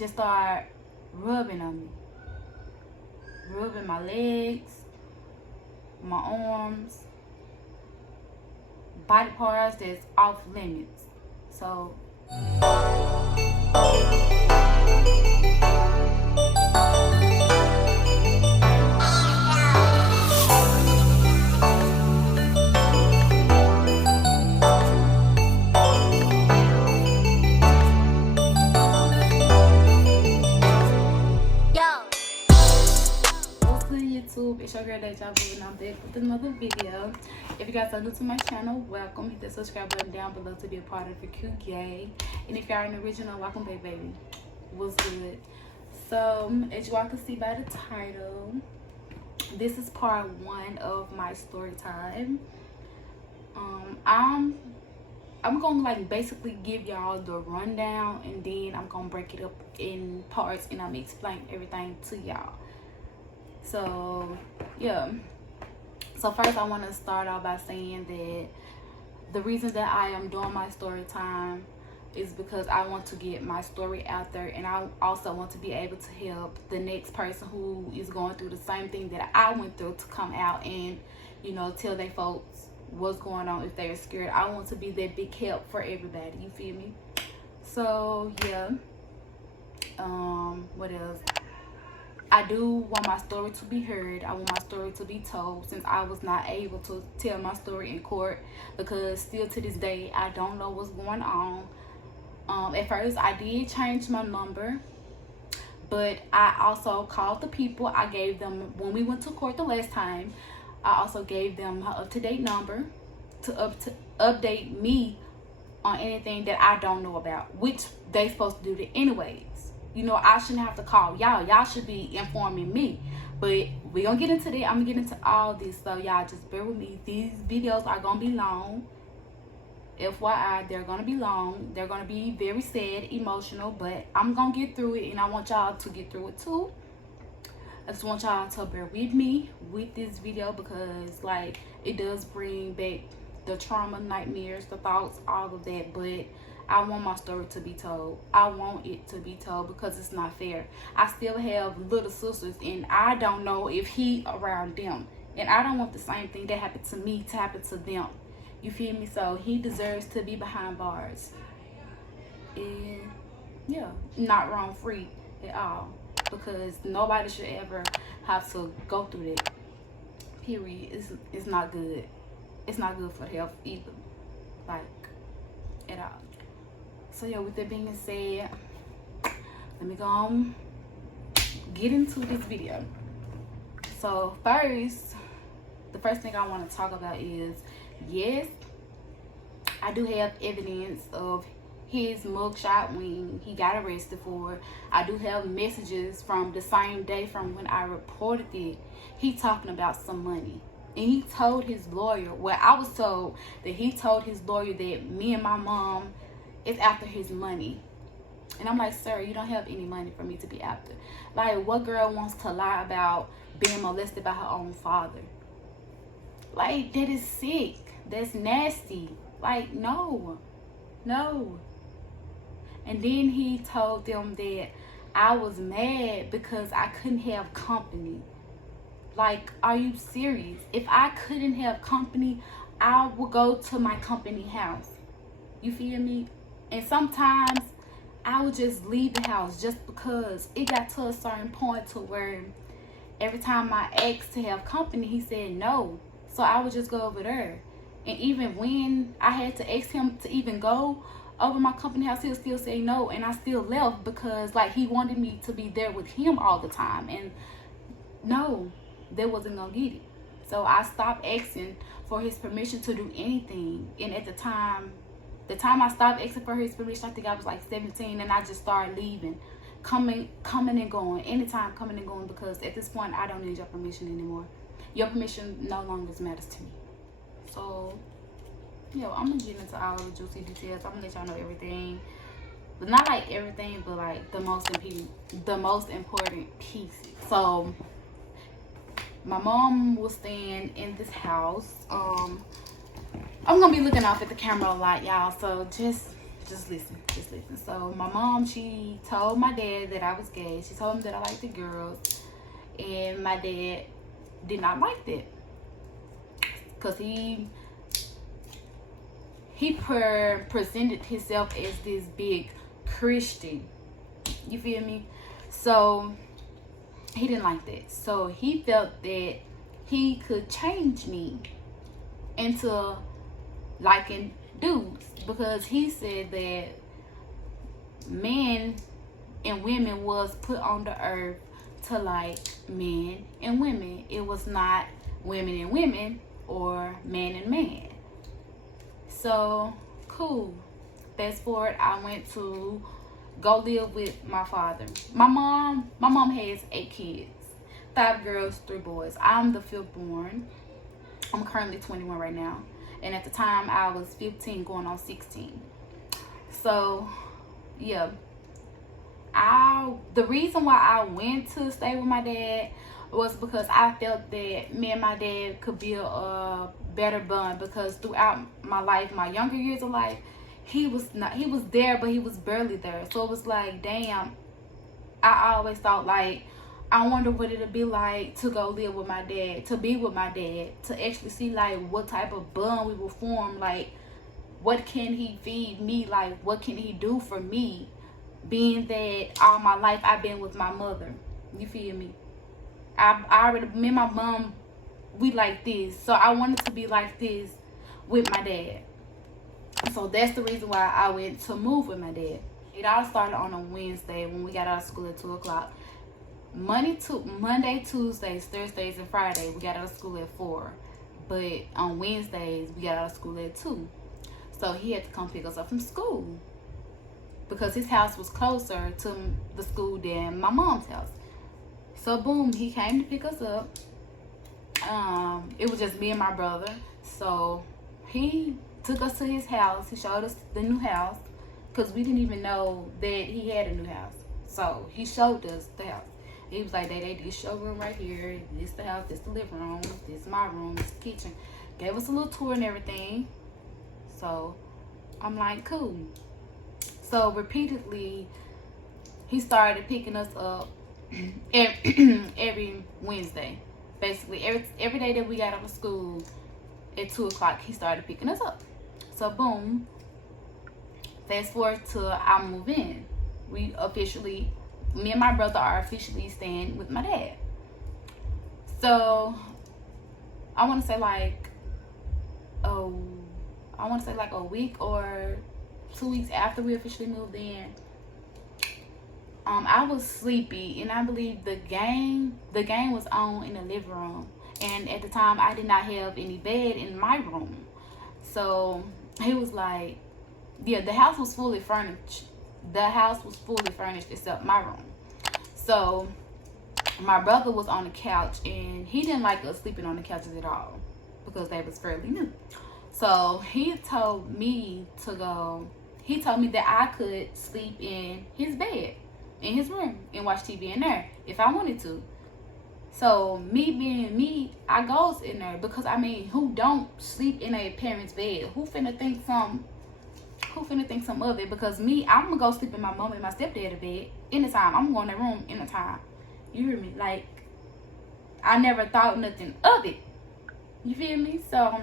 just started rubbing on me. Rubbing my legs, my arms, body parts that's off limits. So YouTube, it's your girl YAAAALLLLL, and I'm back with another video. If you guys are new to my channel, welcome. Hit the subscribe button down below to be a part of the cute gang. And if you are an original, welcome back, baby. What's good? So as you all can see by the title, this is part 1 of my story time. I'm gonna like basically give y'all the rundown, and then I'm gonna break it up in parts, and I'm gonna explain everything to y'all. So yeah, so first I want to start off by saying that the reason that I am doing my story time is because I want to get my story out there, and I also want to be able to help the next person who is going through the same thing that I went through to come out and, you know, tell their folks what's going on if they're scared. I want to be that big help for everybody, you feel me? So yeah, what else? I do want my story to be heard. I want my story to be told, since I was not able to tell my story in court, because still to this day I don't know what's going on. At first I did change my number, but I also called the people. I gave them, when we went to court the last time, I also gave them my up-to-date number to update me on anything that I don't know about, which they supposed to do that anyways. You know, I shouldn't have to call y'all. Y'all should be informing me. But we're going to get into that. I'm going to get into all this. So, y'all just bear with me. These videos are going to be long. FYI, they're going to be long. They're going to be very sad, emotional. But I'm going to get through it. And I want y'all to get through it too. I just want y'all to bear with me with this video, because, like, it does bring back the trauma, nightmares, the thoughts, all of that. But I want my story to be told. I want it to be told, because it's not fair. I still have little sisters, and I don't know if he around them. And I don't want the same thing that happened to me to happen to them. You feel me? So he deserves to be behind bars. And yeah, not wrong free at all, because nobody should ever have to go through that. Period. It's not good. It's not good for health either. Like, at all. So yeah, with that being said, let me go get into this video. So first, the first thing I want to talk about is, yes, I do have evidence of his mugshot when he got arrested for it. I do have messages from the same day from when I reported it. He talking about some money. And he told his lawyer, well, I was told that he told his lawyer that me and my mom is after his money. And I'm like, sir, you don't have any money for me to be after. Like, what girl wants to lie about being molested by her own father? Like, that is sick. That's nasty. Like, no. And then he told them that I was mad because I couldn't have company. Like, are you serious? If I couldn't have company, I would go to my company house. You feel me? And sometimes I would just leave the house, just because it got to a certain point to where every time I asked to have company, he said no. So I would just go over there. And even when I had to ask him to even go over my company house, he'll still say no. And I still left, because like he wanted me to be there with him all the time. And no, they wasn't gonna get it. So I stopped asking for his permission to do anything. And at the time I stopped asking for his permission, I think I was like 17, and I just started leaving, coming and going, anytime coming and going, because at this point I don't need your permission anymore. Your permission no longer matters to me. So yo, I'm gonna get into all the juicy details. I'm gonna let y'all know everything, but not like everything, but like the most important pieces. So my mom was staying in this house. I'm gonna be looking off at the camera a lot, y'all, so just just listen. So my mom, she told my dad that I was gay. She told him that I liked the girls, and my dad did not like that, because he presented himself as this big Christian. You feel me? So he didn't like that. So he felt that he could change me into liking dudes, because he said that men and women was put on the earth to like men and women. It was not women and women or man and man. So cool. Fast forward, I went to go live with my father. My mom has 8 kids, 5 girls, 3 boys. I'm the 5th born. I'm currently 21 right now, and at the time I was 15 going on 16. So yeah, the reason why I went to stay with my dad was because I felt that me and my dad could build a better bond, because throughout my life, my younger years of life, he was there, but he was barely there. So it was like, damn, I always thought like, I wonder what it'd be like to go live with my dad, to be with my dad, to actually see like what type of bond we will form. Like, what can he feed me? Like, what can he do for me? Being that all my life I've been with my mother. You feel me? I already, me and my mom, we like this. So I wanted to be like this with my dad. So that's the reason why I went to move with my dad. It all started on a Wednesday when we got out of school at 2 o'clock. Monday, Tuesdays, Thursdays, and Friday, we got out of school at 4. But on Wednesdays, we got out of school at 2. So he had to come pick us up from school, because his house was closer to the school than my mom's house. So boom, he came to pick us up. It was just me and my brother. So he took us to his house. He showed us the new house, because we didn't even know that he had a new house. So he showed us the house. He was like, Day, this showroom right here. This the house. This the living room. This my room. This the kitchen. Gave us a little tour and everything. So I'm like, cool. So repeatedly, he started picking us up every Wednesday. Basically, every day that we got out of school at 2 o'clock, he started picking us up. So boom, fast forward to I move in. Me and my brother are officially staying with my dad. So I want to say like a week or 2 weeks after we officially moved in, I was sleepy, and I believe the game was on in the living room, and at the time I did not have any bed in my room. So he was like, yeah, the house was fully furnished. Except my room. So my brother was on the couch, and he didn't like us sleeping on the couches at all, because they was fairly new. So he told me that I could sleep in his bed, in his room, and watch TV in there if I wanted to. So me being me, I goes in there, because I mean, who don't sleep in a parent's bed? Who finna think some of it? Because me, I'm gonna go sleep in my mom and my stepdad's bed anytime. I'm going to that room anytime. You hear me? Like, I never thought nothing of it. You feel me? So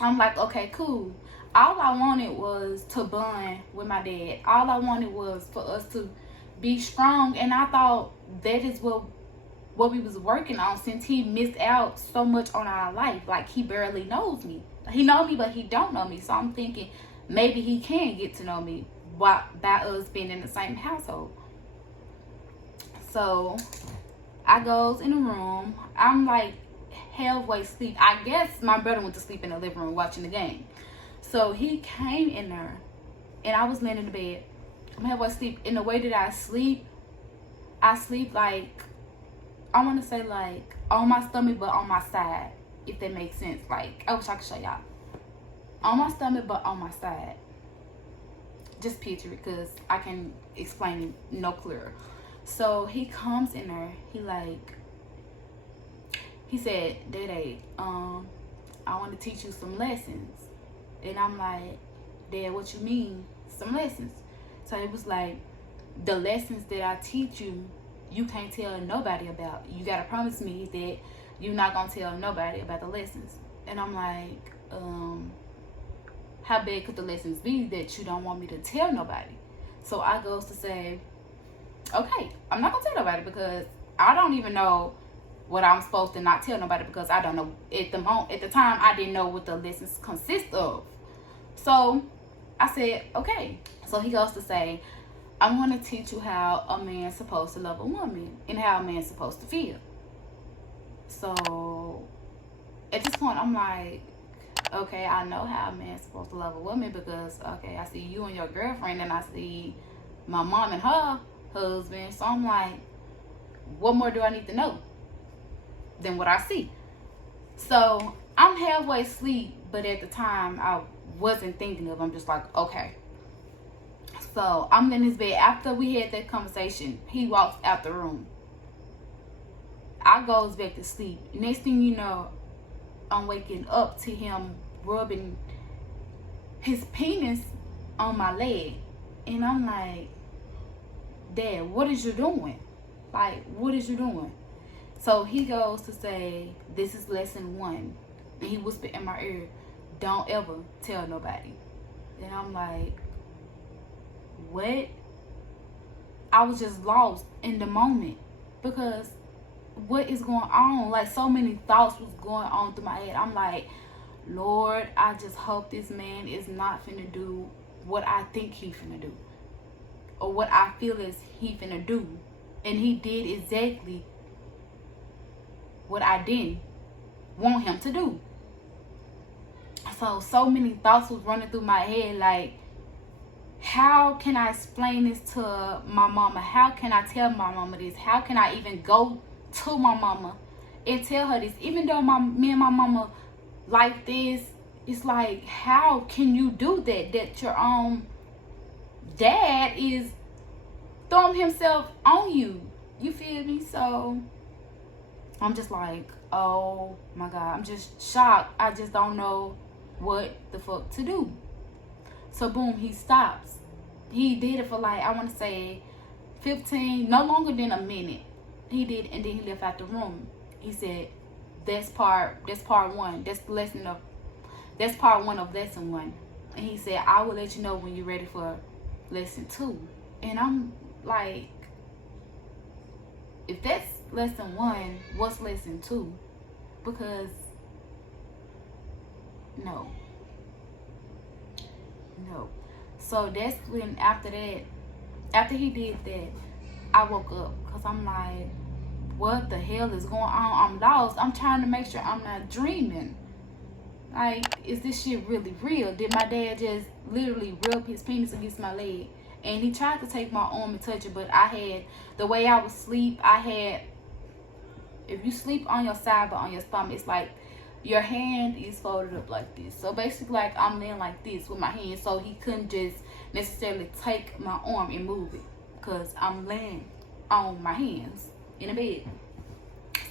I'm like, okay, cool. All I wanted was to bond with my dad. All I wanted was for us to be strong, and I thought that is what we was working on, since he missed out so much on our life. Like, he barely knows me. He know me, but he don't know me. So I'm thinking maybe he can get to know me by us being in the same household. So I goes in the room. I'm like halfway asleep. I guess my brother went to sleep in the living room watching the game. So he came in there, and I was laying in the bed. I'm halfway asleep. In the way that I sleep like, I want to say like on my stomach, but on my side, if that makes sense. Like, I wish I could show y'all. On my stomach, but on my side. Just picture it, because I can explain it no clearer. So he comes in there. He said, Dede, I want to teach you some lessons. And I'm like, Dad, what you mean? some lessons. So it was like, the lessons that I teach you, you can't tell nobody about. You gotta promise me that you're not gonna tell nobody about the lessons. And I'm like, how bad could the lessons be that you don't want me to tell nobody? So I goes to say, okay, I'm not gonna tell nobody, because I don't even know what I'm supposed to not tell nobody, because I don't know at the time I didn't know what the lessons consist of. So I said, okay. So he goes to say, I'm going to teach you how a man's supposed to love a woman and how a man's supposed to feel. So at this point, I'm like, okay, I know how a man's supposed to love a woman, because, okay, I see you and your girlfriend, and I see my mom and her husband. So I'm like, what more do I need to know than what I see? So I'm halfway asleep, but at the time, I wasn't thinking of it. I'm just like, okay. So I'm in his bed. After we had that conversation, he walks out the room. I goes back to sleep. Next thing you know, I'm waking up to him rubbing his penis on my leg. And I'm like, Dad, what is you doing? Like, what is you doing? So he goes to say, this is lesson 1. And he whispered in my ear, don't ever tell nobody. And I'm like, what? I was just lost in the moment, because what is going on? Like, so many thoughts was going on through my head. I'm like, Lord, I just hope this man is not finna do what I think he finna do, or what I feel is he finna do. And he did exactly what I didn't want him to do. So many thoughts was running through my head, like, how can I explain this to my mama? How can I tell my mama this? How can I even go to my mama and tell her this? Even though me and my mama like this, it's like, how can you do that? That your own dad is throwing himself on you. You feel me? So I'm just like, oh my God. I'm just shocked. I just don't know what the fuck to do. So boom, he stops. He did it for like, I want to say 15, no longer than a minute. He did, and then he left out the room. He said, that's part 1. That's part 1 of lesson 1. And he said, I will let you know when you're ready for lesson 2. And I'm like, if that's lesson 1, what's lesson 2? Because no. So that's when, after he did that, I woke up, because I'm like, what the hell is going on? I'm lost. I'm trying to make sure I'm not dreaming. Like, is this shit really real? Did my dad just literally rub his penis against my leg? And he tried to take my arm and touch it, but the way I was asleep, if you sleep on your side but on your stomach, it's like your hand is folded up like this. So basically, like, I'm laying like this with my hand, so he couldn't just necessarily take my arm and move it, because I'm laying on my hands in a bed.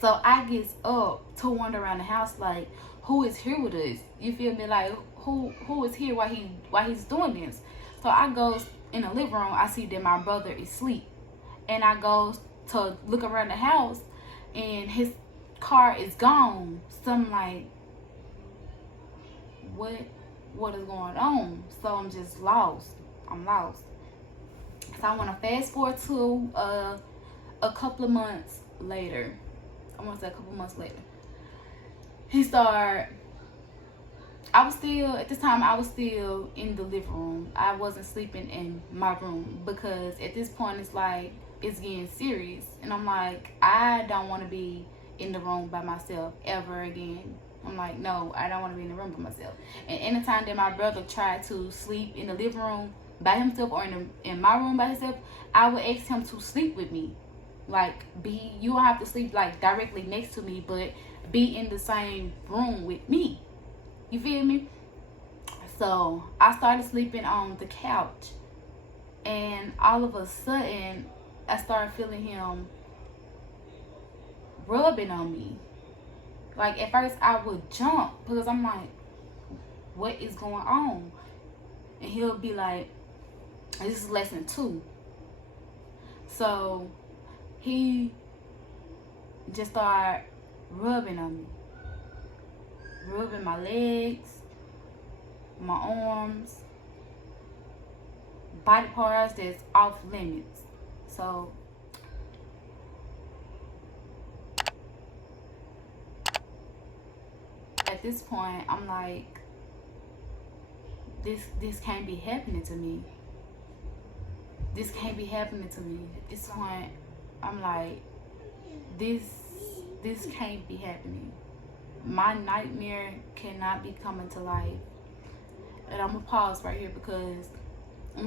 So I get up to wander around the house like, who is here with us? You feel me? Like, who is here while he's doing this? So I goes in the living room. I see that my brother is asleep, and I goes to look around the house, and his car is gone. So I'm like, what is going on? So I'm just lost. I'm lost. So I want to fast forward to a couple of months later. I want to say a couple months later. At this time, I was still in the living room. I wasn't sleeping in my room, because at this point, it's like, it's getting serious. And I'm like, I don't want to be in the room by myself ever again. I'm like, no, I don't want to be in the room by myself. And anytime that my brother tried to sleep in the living room by himself, or in my room by himself, I would ask him to sleep with me. Like, you don't have to sleep like directly next to me, but be in the same room with me. You feel me? So I started sleeping on the couch, and all of a sudden I started feeling him rubbing on me. Like, at first I would jump, because I'm like, what is going on? And he'll be like, And this is lesson 2. So he just started rubbing on me, rubbing my legs, my arms, body parts that's off limits. So at this point, I'm like, this can't be happening to me. This can't be happening to me. At this point, I'm like, this can't be happening. My nightmare cannot be coming to life. And I'm gonna pause right here because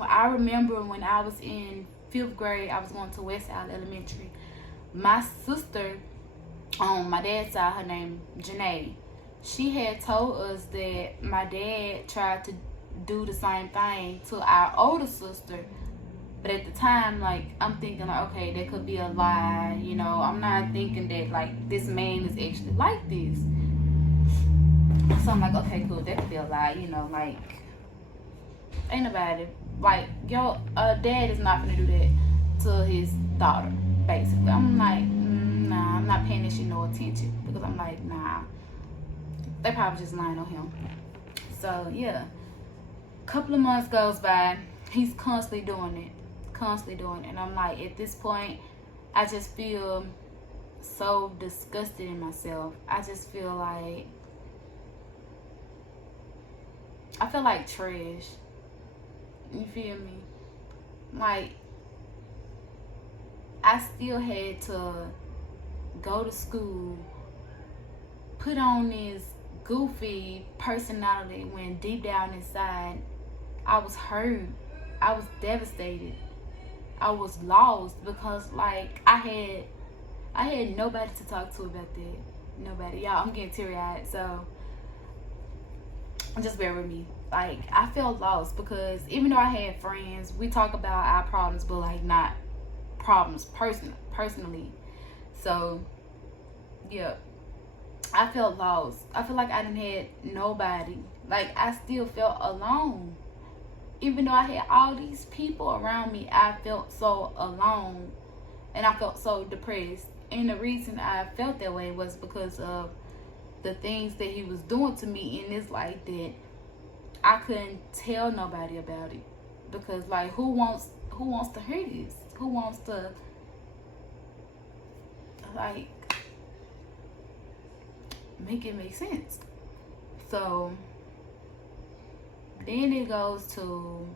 I remember when I was in 5th grade, I was going to YAAAALLLL Elementary. My sister, on my dad's side, her name Janae, she had told us that my dad tried to do the same thing to our older sister. But at the time, like, I'm thinking, like, okay, that could be a lie. You know, I'm not thinking that, like, this man is actually like this. So I'm like, okay, cool, that could be a lie. You know, like, ain't nobody, like, your dad is not gonna do that to his daughter, basically. I'm like, nah, I'm not paying this shit no attention. Because I'm like, nah, they probably just lying on him. So, yeah. Couple of months goes by, he's constantly doing it. And I'm like, at this point, I just feel so disgusted in myself. I just feel like, I feel like trash. You feel me? Like, I still had to go to school, put on this goofy personality when deep down inside I was hurt. I was devastated. I was lost because, like, I had nobody to talk to about that. Nobody. Y'all, I'm getting teary-eyed, so just bear with me. Like, I felt lost because even though I had friends, we talk about our problems, but, like, not problems personally. So, yeah, I felt lost. I feel like I didn't have nobody. Like, I still felt alone. Even though I had all these people around me, I felt so alone. And I felt so depressed. And the reason I felt that way was because of the things that he was doing to me. And it's like that I couldn't tell nobody about it. Because, like, who wants to hear this? Who wants to, like, make it make sense? So then it goes to